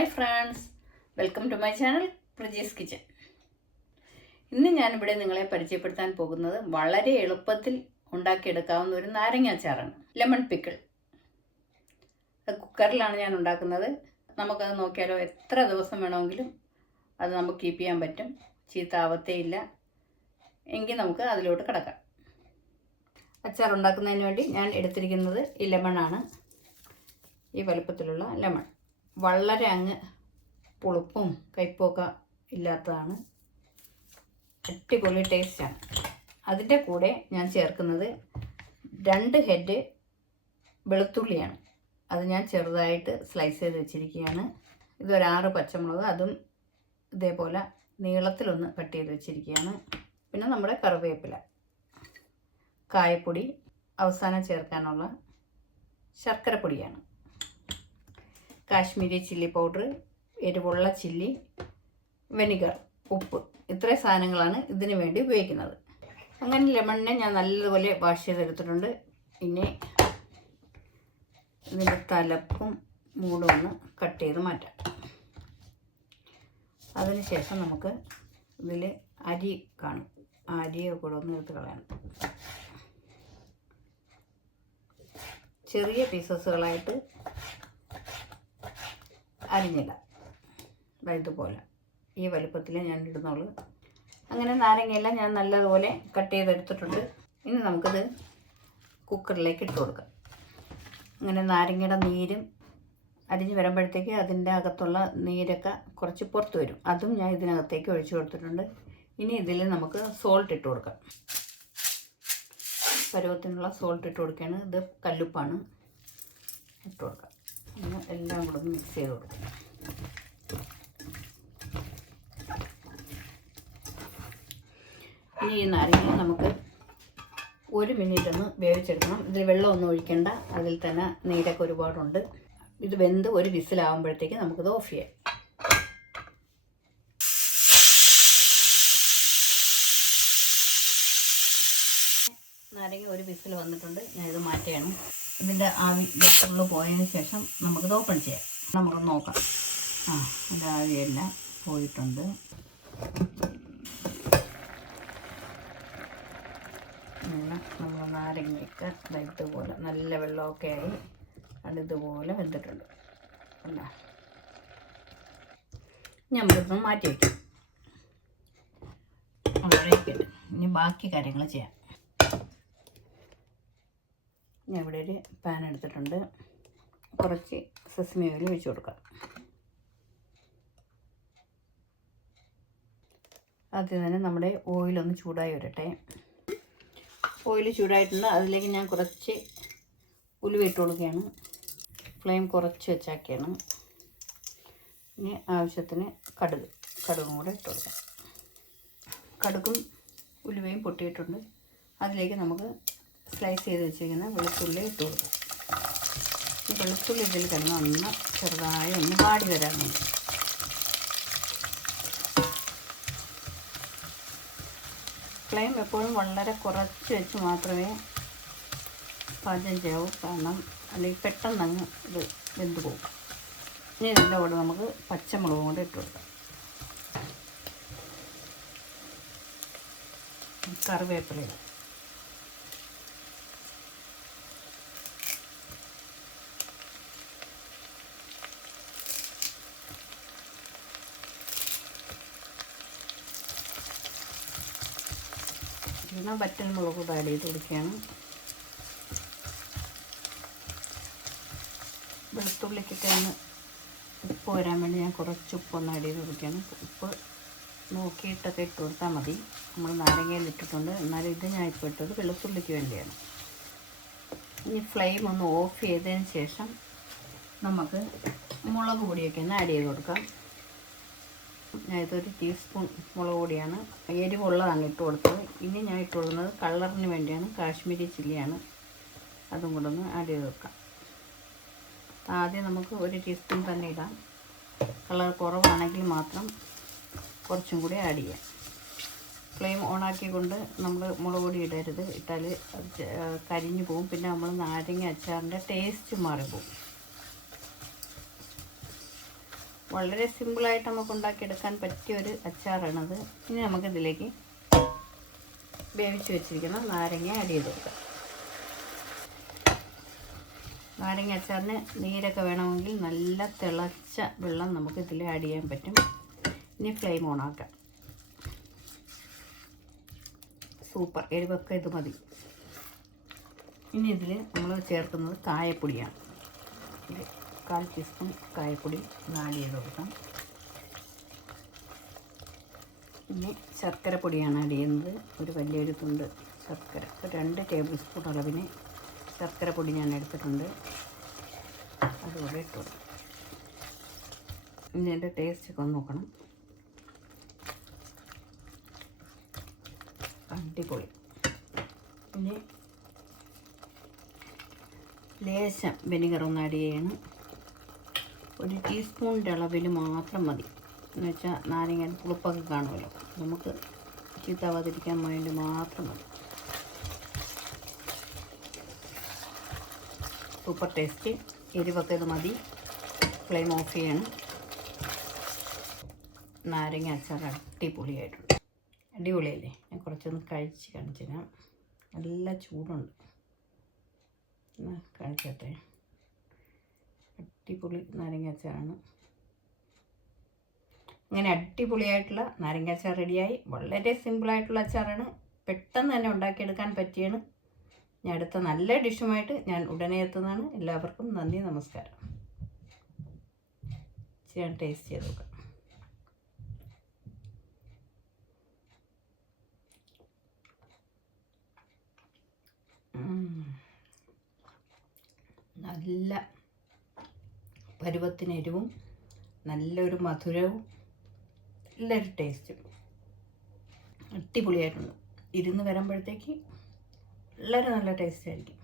Hi friends. Welcome to my channel Praji's kitchen. ഇന്ന് ഞാനിവിടെ നിങ്ങളെ പരിചയപ്പെടുത്താൻ പോകുന്നത് വളരെ എളുപ്പത്തിൽ ഉണ്ടാക്കിയെടുക്കാവുന്ന ഒരു നാരങ്ങ അച്ചാറാണ് ലെമൺ പിക്കിൾ. അത് കുക്കറിലാണ് ഞാൻ ഉണ്ടാക്കുന്നത്. നമുക്കത് നോക്കിയാലോ എത്ര ദിവസം വേണമെങ്കിലും അത് നമുക്ക് കീപ്പ് ചെയ്യാൻ പറ്റും. ചീത്ത ആവത്തേയില്ല എങ്കിൽ നമുക്ക് അതിലോട്ട് കിടക്കാം. അച്ചാർ ഉണ്ടാക്കുന്നതിന് വേണ്ടി ഞാൻ എടുത്തിരിക്കുന്നത് ഈ ലെമണാണ്. ഈ വലുപ്പത്തിലുള്ള ലെമൺ. വളരെ അങ്ങ് പുളിപ്പും കയ്പൊക്കെ ഇല്ലാത്തതാണ്. അടിപൊളി ടേസ്റ്റാണ് അതിന്റെ കൂടെ ഞാൻ ചേർക്കുന്നത് രണ്ട് ഹെഡ് വെളുത്തുള്ളിയാണ്. അത് ഞാൻ ചെറുതായിട്ട് സ്ലൈസ് ചെയ്ത് വെച്ചിരിക്കുകയാണ്. ഇതൊരാറ് പച്ചമുളക് അതും ഇതേപോലെ നീളത്തിലൊന്ന് കട്ട് ചെയ്ത് വെച്ചിരിക്കുകയാണ്. പിന്നെ നമ്മുടെ കറിവേപ്പില. കായപ്പൊടി അവസാനം ചേർക്കാനുള്ള ശർക്കരപ്പൊടിയാണ്. കാശ്മീരി ചില്ലി പൗഡർ എരിവുള്ള ചില്ലി വെനിഗർ ഉപ്പ്. ഇത്രയും സാധനങ്ങളാണ് ഇതിനു വേണ്ടി ഉപയോഗിക്കുന്നത്. അങ്ങനെ ലെമണിനെ ഞാൻ നല്ലതുപോലെ വാഷ് ചെയ്തെടുത്തിട്ടുണ്ട്. പിന്നെ ഇതിന്റെ തലപ്പും മൂടും ഒന്ന് കട്ട് ചെയ്ത് മാറ്റാം. അതിനുശേഷം നമുക്ക് ഇതിൽ അരി കാണും. അരിയെ കൂടെ ഒന്ന് എടുത്ത് കളയണം. ചെറിയ പീസസുകളായിട്ട് അരിഞ്ഞിടാം. ഇതുപോലെ. ഈ വലുപ്പത്തിൽ ഞാൻ ഇടുന്നുള്ളൂ. അങ്ങനെ നാരങ്ങയെല്ലാം ഞാൻ നല്ലതുപോലെ കട്ട് ചെയ്തെടുത്തിട്ടുണ്ട്. ഇനി നമുക്കിത് കുക്കറിലേക്ക് ഇട്ട് കൊടുക്കാം. അങ്ങനെ നാരങ്ങയുടെ നീരും അരിഞ്ഞ് വരുമ്പോഴത്തേക്ക് അതിന്റെ അകത്തുള്ള നീരൊക്കെ കുറച്ച് പുറത്ത് വരും. അതും ഞാൻ ഇതിനകത്തേക്ക് ഒഴിച്ചു കൊടുത്തിട്ടുണ്ട്. ഇനി ഇതിൽ നമുക്ക് സോൾട്ട് ഇട്ട് കൊടുക്കാം. പരുവത്തിനുള്ള സോൾട്ട് ഇട്ട് കൊടുക്കുകയാണ്. ഇത് കല്ലുപ്പാണ്. ഇട്ട് കൊടുക്കാം. പിന്നെ എല്ലാം കൂടെ ഒന്ന് മിക്സ് ചെയ്ത് കൊടുക്കാം. ഇനി ഈ നാരങ്ങ നമുക്ക് ഒരു മിനിറ്റ് ഒന്ന് വേവിച്ചെടുക്കണം. ഇതിൽ വെള്ളമൊന്നും ഒഴിക്കേണ്ട. അതിൽ തന്നെ നീരൊക്കെ ഒരുപാടുണ്ട്. ഇത് വെന്ത് ഒരു വിസിലാവുമ്പോഴത്തേക്ക് നമുക്കിത് ഓഫ് ചെയ്യാം. നാരങ്ങ ഒരു വിസിൽ വന്നിട്ടുണ്ട്. ഞാനിത് മാറ്റുകയാണ് ഇതിന്റെ ആവി ഫുള്ള് പോയതിന് ശേഷം നമുക്കിത് ഓപ്പൺ ചെയ്യാം. നമുക്ക് നോക്കാം. ആ ഇതിന്റെ ആവിയെല്ലാം പോയിട്ടുണ്ട്. നമ്മൾ നാരങ്ങയൊക്കെ ഇതുപോലെ നല്ല വെള്ളമൊക്കെ ആയി അത് ഇതുപോലെ വെന്തിട്ടുണ്ട്. അല്ല നമ്മളിതൊന്ന് മാറ്റി വയ്ക്കും ഇനി ബാക്കി കാര്യങ്ങൾ ചെയ്യാം. ഞാൻ ഇവിടെ ഒരു പാൻ എടുത്തിട്ടുണ്ട്. കുറച്ച് സെസ്മി ഓയിൽ ഒഴിച്ച് കൊടുക്കാം. ആദ്യം തന്നെ നമ്മുടെ ഓയിലൊന്ന് ചൂടായി വരട്ടെ. ഓയിൽ ചൂടായിട്ടുണ്ട്. അതിലേക്ക് ഞാൻ കുറച്ച് ഉലുവ ഇട്ട് കൊടുക്കുകയാണ്. ഫ്ലെയിം കുറച്ച് വെച്ചാക്കിയാണ്. ഇനി ആവശ്യത്തിന് കടുക് കടുകും കൂടെ ഇട്ട് കൊടുക്കാം. കടുകും ഉലുവയും പൊട്ടിയിട്ടുണ്ട്. അതിലേക്ക് നമുക്ക് സ്ലൈസ് ചെയ്ത് വെച്ചിരിക്കുന്ന വെളുത്തുള്ളി ഇട്ട് കൊടുക്കാം. ഈ വെളുത്തുള്ളി ഇതിൽ കിടന്ന് ഒന്ന് ചെറുതായി ഒന്ന് വാടി വരാൻ വേണ്ടി. ഫ്ലെയിം എപ്പോഴും വളരെ കുറച്ച് വെച്ച് മാത്രമേ പാചകം ചെയ്യാവൂ കാരണം അല്ലെങ്കിൽ പെട്ടെന്ന് അങ്ങ് ഇത് വെന്ത് പോകും. ഇനി ഇതിന്റെ കൂടെ നമുക്ക് പച്ചമുളകും കൂടെ ഇട്ട് കൊടുക്കാം. കറിവേപ്പില ഇടാം ബറ്റൻ മുളക് കൂടെ ആഡ് ചെയ്ത് കൊടുക്കുകയാണ് വെളുത്തുള്ളിക്കൊക്കെ ഒന്ന് ഉപ്പ് വരാൻ വേണ്ടി ഞാൻ കുറച്ച് ഉപ്പ് ഉപ്പൊന്ന് ആഡ് ചെയ്ത് കൊടുക്കുകയാണ്. ഉപ്പ് നോക്കിയിട്ടൊക്കെ ഇട്ട് കൊടുത്താൽ മതി. നമ്മൾ നാരങ്ങയിൽ ഇട്ടിട്ടുണ്ട്. എന്നാലും ഇത് ഞാൻ ഇപ്പോൾ ഇട്ടത് വെളുത്തുള്ളിക്ക് വേണ്ടിയാണ്. ഇനി ഫ്ലെയിം ഒന്ന് ഓഫ് ചെയ്തതിന് ശേഷം നമുക്ക് മുളക് പൊടിയൊക്കെ ഒന്ന് ആഡ് ചെയ്ത് കൊടുക്കാം. ഇതൊരു ടീസ്പൂൺ മുളക് പൊടിയാണ്. എരിവുള്ളതാണ് ഇട്ട് കൊടുത്തത്. ഇനി ഞാൻ ഇട്ട് കൊടുക്കുന്നത് കളറിന് വേണ്ടിയാണ്. കാശ്മീരി ചില്ലിയാണ്. അതും കൂടെ ഒന്ന് ആഡ് ചെയ്ത് വെക്കാം. ആദ്യം നമുക്ക് ഒരു ടീസ്പൂൺ തന്നെ ഇടാം. കളർ കുറവാണെങ്കിൽ മാത്രം കുറച്ചും കൂടി ആഡ് ചെയ്യാം. ഫ്ലെയിം ഓണാക്കിക്കൊണ്ട് നമ്മൾ മുളക് പൊടി ഇടരുത്. ഇട്ടാൽ കരിഞ്ഞു പോകും പിന്നെ നമ്മൾ നാരങ്ങ അച്ചാറിന്റെ ടേസ്റ്റ് മാറിപ്പോകും വളരെ സിമ്പിളായിട്ട് നമുക്ക് ഉണ്ടാക്കിയെടുക്കാൻ പറ്റിയ ഒരു അച്ചാറാണത്. ഇനി നമുക്കിതിലേക്ക് വേവിച്ച് വെച്ചിരിക്കുന്ന നാരങ്ങ ആഡ് ചെയ്ത് കൊടുക്കാം. നാരങ്ങ അച്ചാറിന് നീരൊക്കെ വേണമെങ്കിൽ നല്ല തിളച്ച വെള്ളം നമുക്ക് ഇതിൽ ആഡ് ചെയ്യാൻ പറ്റും. ഇനി ഫ്ലെയിം ഓൺ ആക്കാം. സൂപ്പർ എരിവൊക്കെ ഇത് മതി. ഇനി ഇതിൽ നമ്മൾ ചേർക്കുന്നത് കായപ്പൊടിയാണ് ഇത് കാൽ ടീസ്പൂൺ കായപ്പൊടി ആഡ് ചെയ്ത് കൊടുക്കാം. പിന്നെ ശർക്കര പൊടിയാണ് ആഡ് ചെയ്യുന്നത്. ഒരു വലിയൊരു തുണ്ട് ശർക്കര. ഒരു രണ്ട് ടേബിൾ സ്പൂൺ അളവിന് ശർക്കര പൊടി ഞാൻ എടുത്തിട്ടുണ്ട്. അതുകൂടെ ഇട്ട് ഇനി എന്റെ ടേസ്റ്റൊക്കെ ഒന്ന് നോക്കണം. അടിപൊളി. പിന്നെ ലേശം വിനിഗർ ഒന്ന് ആഡ് ചെയ്യണം. ഒരു ടീസ്പൂണിന്റെ അളവിൽ മാത്രം മതി. എന്ന് വെച്ചാൽ നാരങ്ങ പുളിപ്പൊക്കെ കാണുമല്ലോ. നമുക്ക് ചീത്താവാതിരിക്കാൻ വേണ്ടി മാത്രം മതി. സൂപ്പർ ടേസ്റ്റ് എരിവൊക്കെ ഇത് മതി. ഫ്ലെയിം ഓഫ് ചെയ്യണം. നാരങ്ങ അച്ചാർ അടിപൊളിയായിട്ടുണ്ട്. അടിപൊളിയല്ലേ? ഞാൻ കുറച്ചൊന്ന് കഴിച്ച് കാണിച്ചു തരാം നല്ല ചൂടുണ്ട്. കാണിക്കട്ടെ അടിപൊളി നാരങ്ങ ഇങ്ങനെ അടിപൊളിയായിട്ടുള്ള നാരങ്ങ അച്ചാർ റെഡിയായി. വളരെ സിമ്പിളായിട്ടുള്ള അച്ചാറാണ്. പെട്ടെന്ന് തന്നെ ഉണ്ടാക്കിയെടുക്കാൻ പറ്റിയാണ്. ഞാൻ അടുത്ത നല്ല ഡിഷുമായിട്ട് ഞാൻ ഉടനെ എത്തുന്നതാണ്. എല്ലാവർക്കും നന്ദി നമസ്കാരം. ഞാൻ ടേസ്റ്റ് ചെയ്ത് നോക്കാം. നല്ല പരുവത്തിന് എരിവും നല്ലൊരു മധുരവും നല്ലൊരു ടേസ്റ്റും അടിപൊളിയായിട്ടുണ്ട് ഇരുന്ന് വരുമ്പോഴത്തേക്ക് വളരെ നല്ല ടേസ്റ്റ് ആയിരിക്കും.